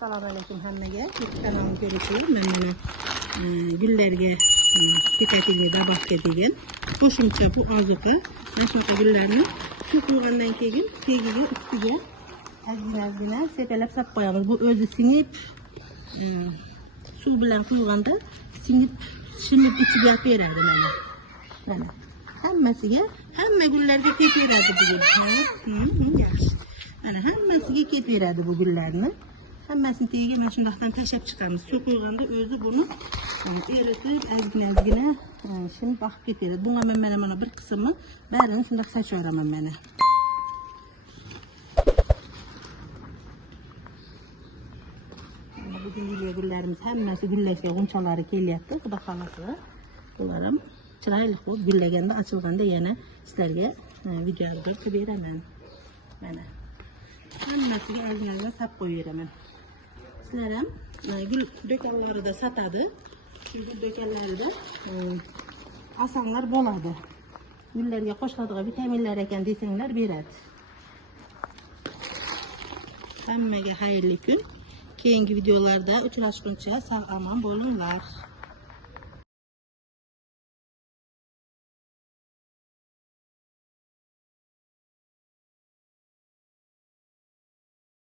Assalomu alaykum hammaga. Kanalimga ko'rishing. Men mana gullarga pikatilni dabaqqa degan qo'shimcha bu ozuqa. Mana shunaqa gullarni suv quygandan keyin tagiga ustiga ozgina sepalab solib qo'yamiz. Bu o'zi singib suv bilan quyganda singib ichiga yopib beradi mana. Mana hammasiga, hamma gullarga ketaveradi bu gul. Yaxshi. Mana hammasiga ketaveradi bu gullarni. Hammasini tagiga mana shundoqdan tashlab chiqamiz. Suv qo'yganda o'zi buni eritib, ozgina shuni baqib ketaveradi. Bunga men mana bir qismini barini shundoq sochveraman mana. Bugun gullarimiz hammasi gullashga g'unchalari kelyapti. Xudo xolasa bular ham chiroyli bo'lib gullaganda, ochilganda yana sizlarga video qilib beraman. Mana hammasiga ozgina solib qo'yaveraman. Sizlar ham gul do'konlarida sotadi. Shu gul do'konlarida osonlar bo'ladi. Gullarga qo'shiladigan vitaminlar ekan desanglar beradi. Hammaga xayrli kun. Keyingi videolarda uchrashguncha sog' omon bo'linglar.